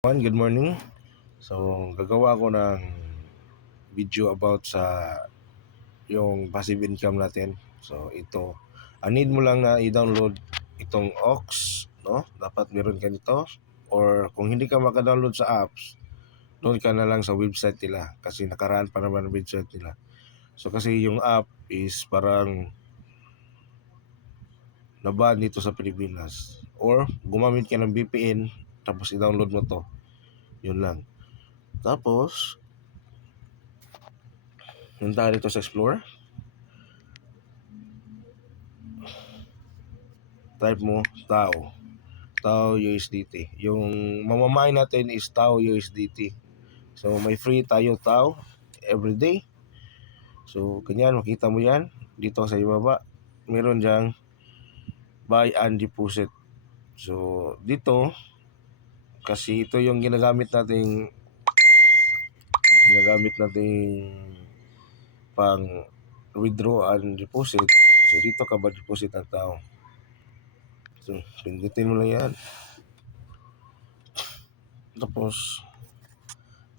Good morning. So, gagawa ko ng video about sa yung passive income natin. So, ito. Need mo lang na i-download itong Ox, no? Dapat meron ka nito. Or kung hindi ka maka-download sa apps, doon ka na lang sa website nila kasi nakaraan pa naman ang website nila. So, kasi yung app is parang naban dito sa Pilipinas. Or gumamit ka ng VPN tapos i-download mo to. Yun lang. Tapos, punta dito sa Explore. Type mo Tao USDT. Yung mamamay natin is Tao USDT. So may free tayo Tao everyday. So ganyan, makita mo yan dito sa ibaba. Meron diyang buy and deposit. So dito kasi ito yung ginagamit nating pang withdraw and deposit. So dito ka ba deposit ang Tao. So pindutin mo lang yan. Tapos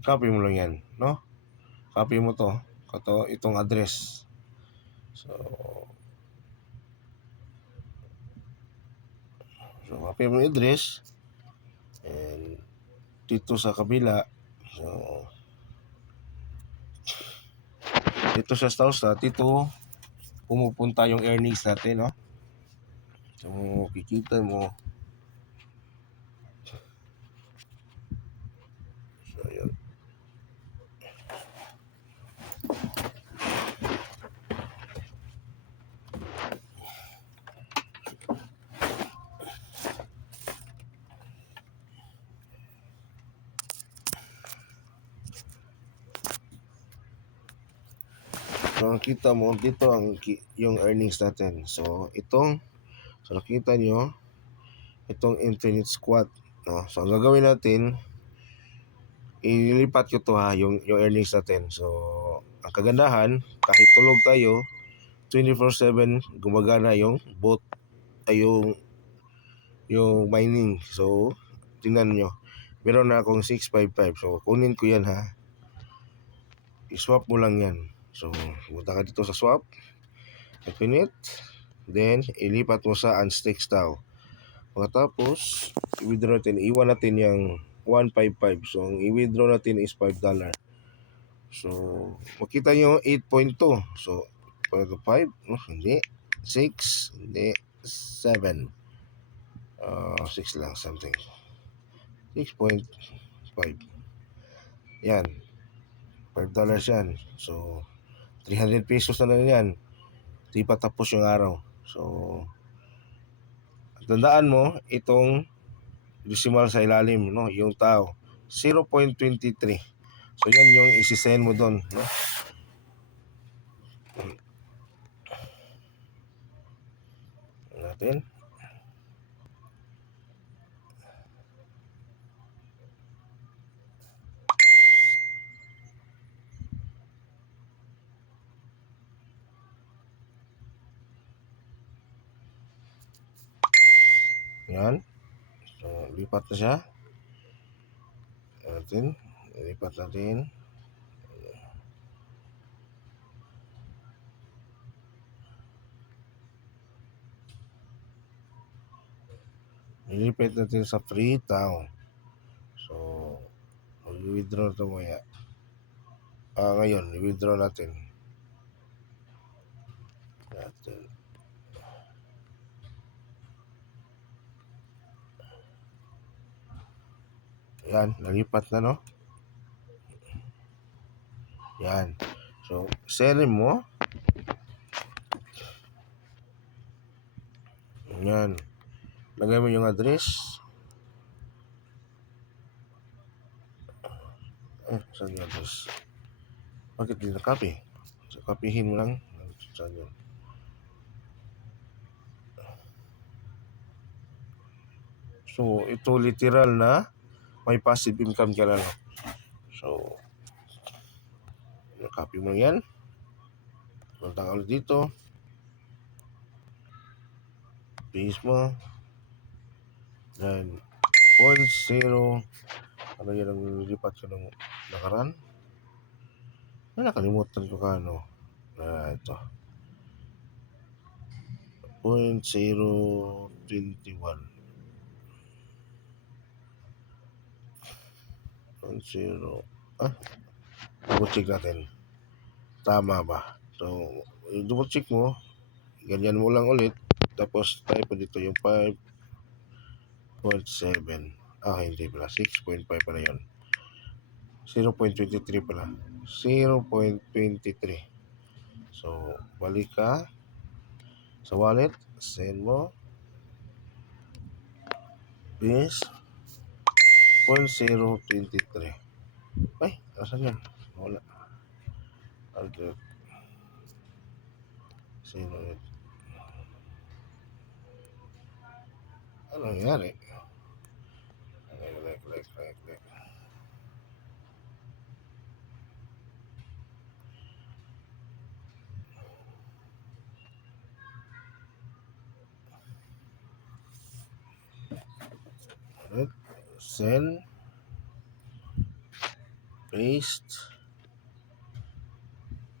copy mo lang yan, no? Copy mo to, itong address. So copy mo yung address. And dito sa kabila, so dito sa Stowstat, dito pumupunta yung earnings natin, no? So kikita mo. So yun. So nakita mo dito yung earnings natin. So nakita nyo itong infinite squat, no? So ang gagawin natin, ililipat ko to yung earnings natin. So ang kagandahan, kahit tulog tayo 24/7 gumagana yung bot ay yung mining. So tingnan nyo, meron na akong 655. So kunin ko yan i-swap mo lang yan. So punta ka dito sa swap, open it, then ilipat mo sa unstake Tao. Pagkatapos i-withdraw natin, iwan natin yung 155. So ang i-withdraw natin is $5. So makita nyo 8.2. So 5, hindi 6, hindi 7, 6 lang something, 6.5. Yan, $5 yan. So 300 pesos na lang yan. Di pa tapos yung araw. So tandaan mo itong decimal sa ilalim, no? Yung Tao 0.23. So yan yung isi-send mo doon, no? Natin. Yan. So lipat na siya. Lipat natin. Ilipat natin sa free Tao. So i-withdraw ito maya. Ngayon, i-withdraw natin. Yan, nalipat na, no? Yan. So, sell mo. Yan. Lagay mo yung address. Saan yung address? Bakit di na-copy? So, copyhin mo lang. Saan yun? So, ito literal na may passive income ka na, no? So, copy mo yan. Punta ka ulit dito. Paste mo. Then, 0.0 Ano yan ang nilipat ko ng nakaraan? Nakalimutan ko ka ano. Ito. 0.021. 0. Double check natin. Tama ba? So, double check mo. Ganyan mo lang ulit. Tapos type mo dito yung 5.7. Hindi pala. 6.5 pala yun. 0.23 pala. 0.23. So, balik ka sa wallet. Send mo. This 0.023. Ay, asan yan? Wala. Okay. 0. Ano nangyari? Like. Alright. Send. Paste.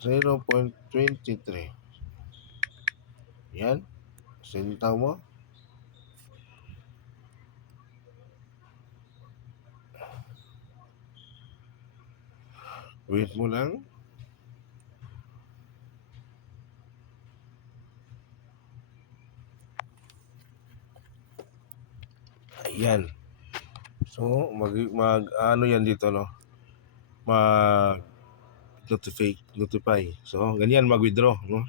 0.23. Yan. Sinta mo. Wait mo lang. Ayan. So, ano yan dito, no? Notify. So, ganyan mag-withdraw, no?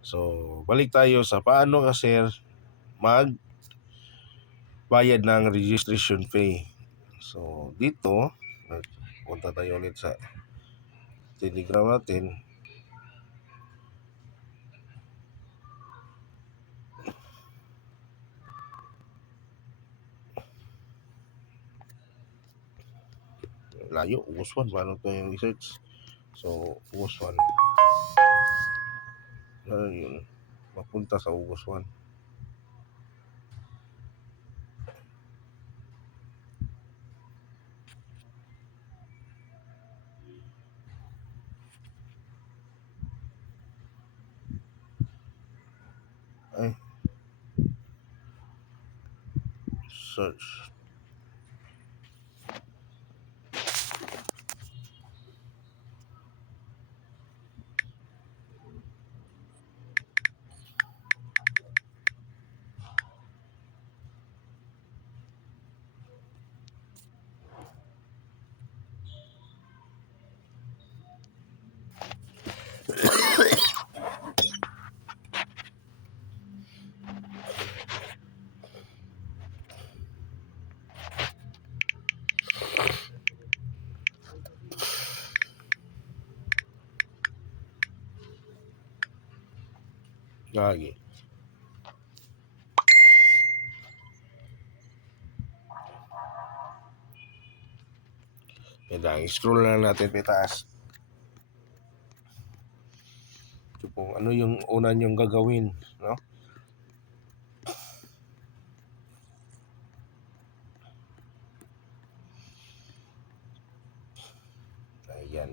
So, balik tayo sa paano kasi magbayad ng registration fee. So, dito, punta tayo ulit sa Telegram natin. Layo, Ugos 1. Paano ito yung research? So, Ugos 1. Ano yun? Mapunta sa Ugos 1. Ay. Search. Lagi. Yan, scroll lang natin pitaas. So, kung ano yung una nyong gagawin, no? Ayan.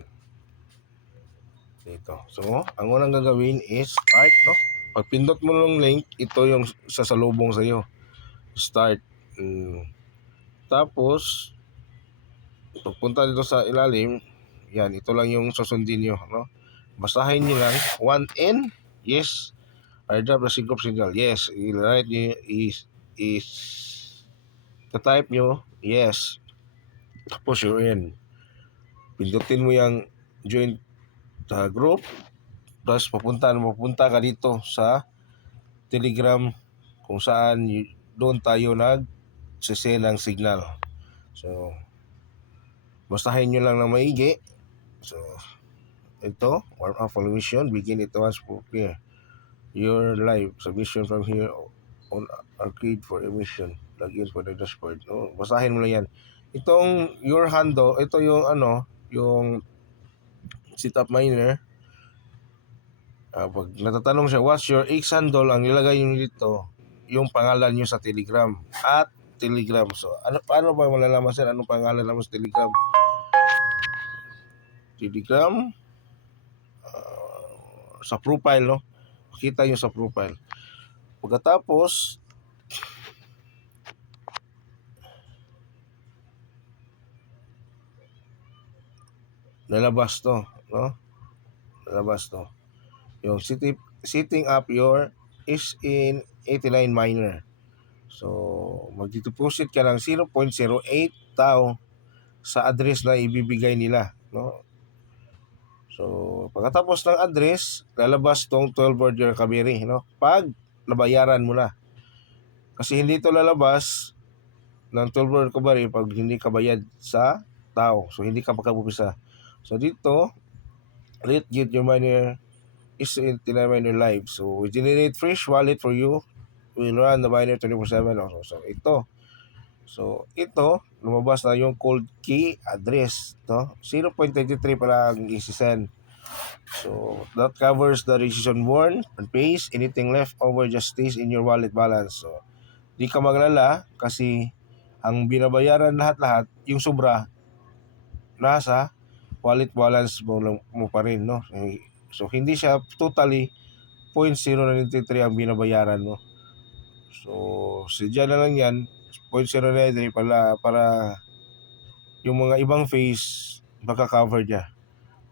Dito. So, ang unang gagawin is start, no? Pag pindot mo ng link, ito yung sasalubong sa iyo. Start. Tapos, pagpunta dito sa ilalim, yan, ito lang yung susundin nyo, no? Basahin nyo lang, 1N, yes. Airdrop the sync signal, yes. I-write nyo, is type nyo, yes. Tapos you're in. Pindutin mo yung join group. Tapos mapunta ka dito sa Telegram kung saan doon tayo nag-send ng signal. So, bastahin nyo lang ng maigi. So, ito, warm up for mission. Begin it once for clear. Your live submission from here on arcade for emission. Login for the dashboard. No? Basahin mo lang yan. Itong your handle, ito yung yung setup miner. Pag natatanong siya, what's your X handle? Ang nilagay nyo dito, yung pangalan nyo sa Telegram. At Telegram. So, paano ba malalaman sir? Anong pangalan naman sa Telegram? Telegram, sa profile, no? Makita nyo sa profile. Pagkatapos, lalabas to, no? Lalabas to. Yung setting up your is in 89 miner. So, magdeposit ka ng 0.08 tao sa address na ibibigay nila, no? So, pagkatapos ng address, lalabas tong 12 word recovery, no? Pag nabayaran mo na. Kasi hindi ito lalabas ng 12 word recovery pag hindi ka bayad sa tao. So, hindi ka makapupisa. So, dito, let get your money is in miner live. So, we generate fresh wallet for you. We run the miner 24/7 also. So, ito. So, ito, lumabas na yung cold key address. No? 0.33 pala ang isi-send. So, that covers the decision worn and pays. Anything left over just stays in your wallet balance. So, di ka maglala kasi ang binabayaran lahat-lahat, yung sobra, nasa wallet balance mo pa rin, no? So, hindi siya totally 0.093 ang binabayaran mo. So, sadya na lang yan, 0.093 para yung mga ibang phase maka-cover niya.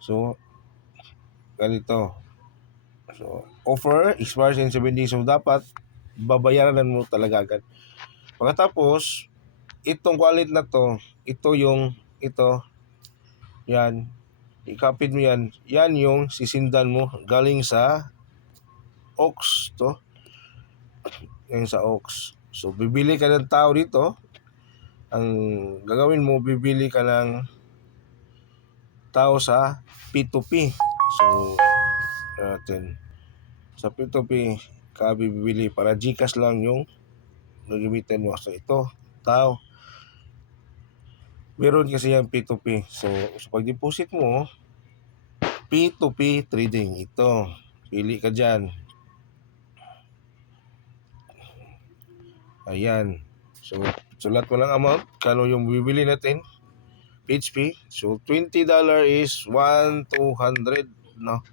So, ganito. So, offer expires in 7 days. So, dapat babayaran mo talaga agad. Pagkatapos, itong wallet na to, yan, i-copy mo yan. Yan yung sisindan mo galing sa Ox to. Yan sa Ox. So, bibili ka ng tao dito. Ang gagawin mo, bibili ka ng tao sa P2P. So, natin sa P2P ka bibili para GCash lang yung gagamitin mo. So, ito, tao. Meron kasi yung P2P. So pag-deposit mo, P2P trading. Ito, pili ka dyan. Ayan. So, sulat mo lang amount. Kano yung bibili natin? PHP. So, $20 is 1,200. No?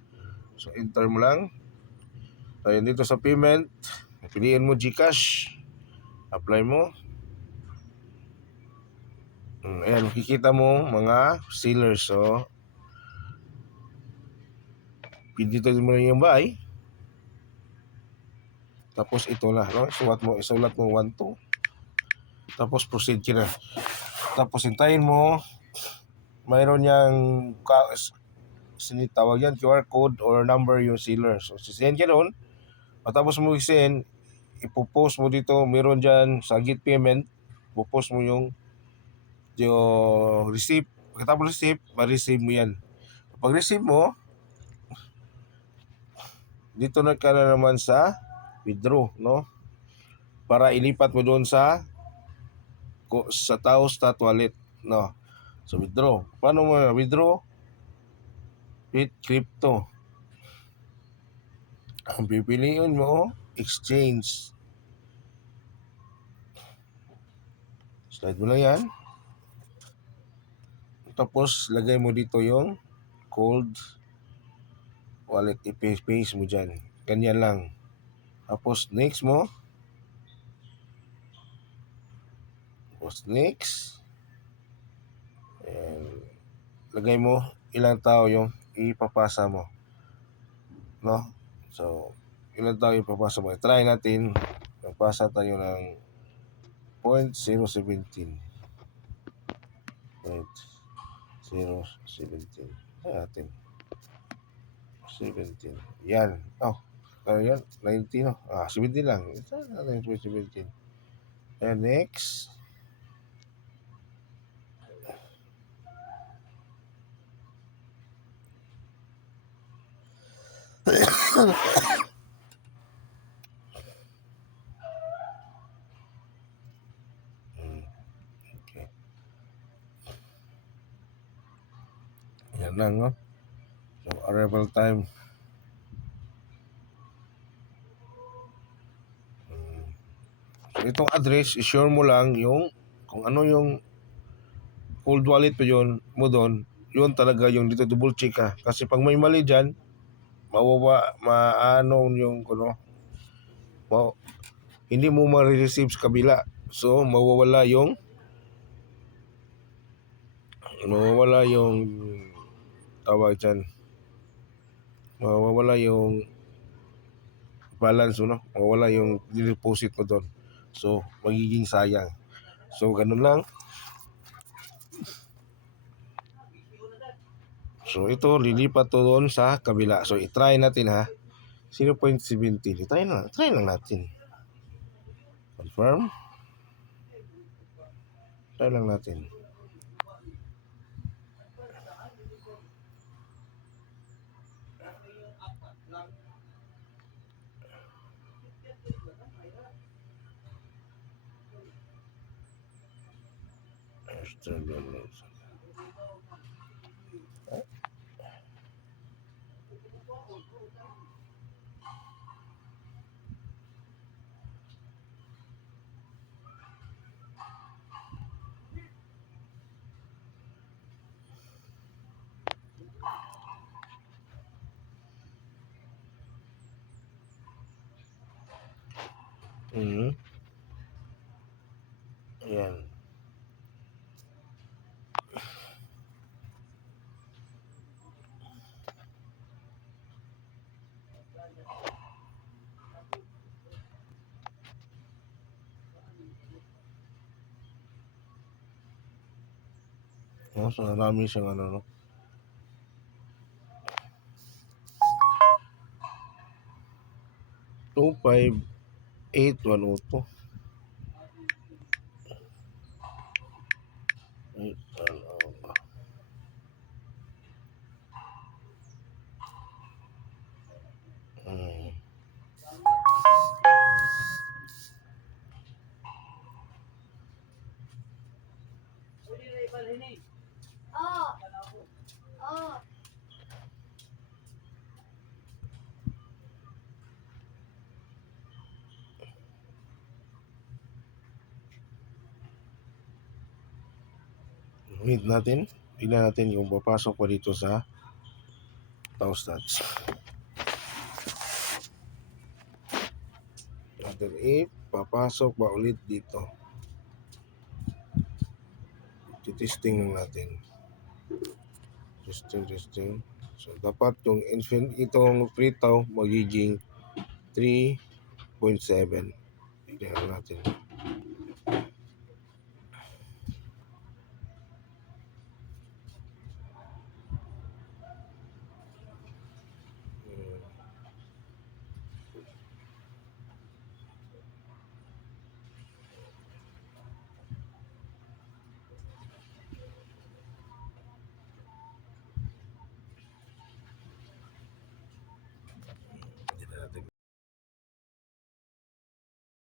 So, enter mo lang. Ayan, dito sa payment, piliin mo GCash. Apply mo. Ayan, makikita mo mga sellers. So, dito mo na yung buy. Tapos ito na, no? Isulat mo 1, 2. Tapos proceed ka na. Tapos hintayin mo, mayroon yang sinitawag yan, QR code or number yung seller. So, sisend ka doon. Matapos mo i-send, ipopost mo dito, mayroon dyan sa Git Payment, ipopost mo yung receipt. Pagkatapos receipt, ma-receive mo yan. Pag receive mo, dito na ka na naman sa withdraw, no? Para ilipat mo doon sa Taos wallet, no? So, withdraw. Paano mo withdraw? With crypto. Ang pipiliin mo, exchange. Slide mo lang yan. Tapos, lagay mo dito yung cold wallet. I-paste mo dyan. Ganyan lang. Tapos, next mo. Tapos, next. And, lagay mo ilang tao yung ipapasa mo. No? So, ilang tao ipapasa mo. Try natin. Magpasa tayo ng 0.017. 0.017. Atin. 17. Yan. Oh. Ano yan? 19. No? 17 lang. Ito natin 17. And next. Okay. Yan lang, no? So, arrival time. itong address, i-share mo lang yung kung ano yung cold wallet pa yun mo doon, yun talaga yung dito double check ka. Kasi pag may mali dyan, maano yung kuno, hindi mo ma-receive sa kabila. So mawawala yung tawag dyan, mawawala yung balance mo, no? Mawawala yung deposit mo doon. So magiging sayang. So ganun lang. So ito, lilipat to doon sa kabila. So i-try natin ha. 0.17. Try lang natin. Confirm. Try lang natin. Ayan. So marami siyang ano, no? 258,102. 8,102. Wait natin. Tignan natin yung papasok pa dito sa Taostats. Natin papasok ba ulit dito. Testing lang natin. Testing. So dapat yung itong free tau magiging 3.7. Tignan natin.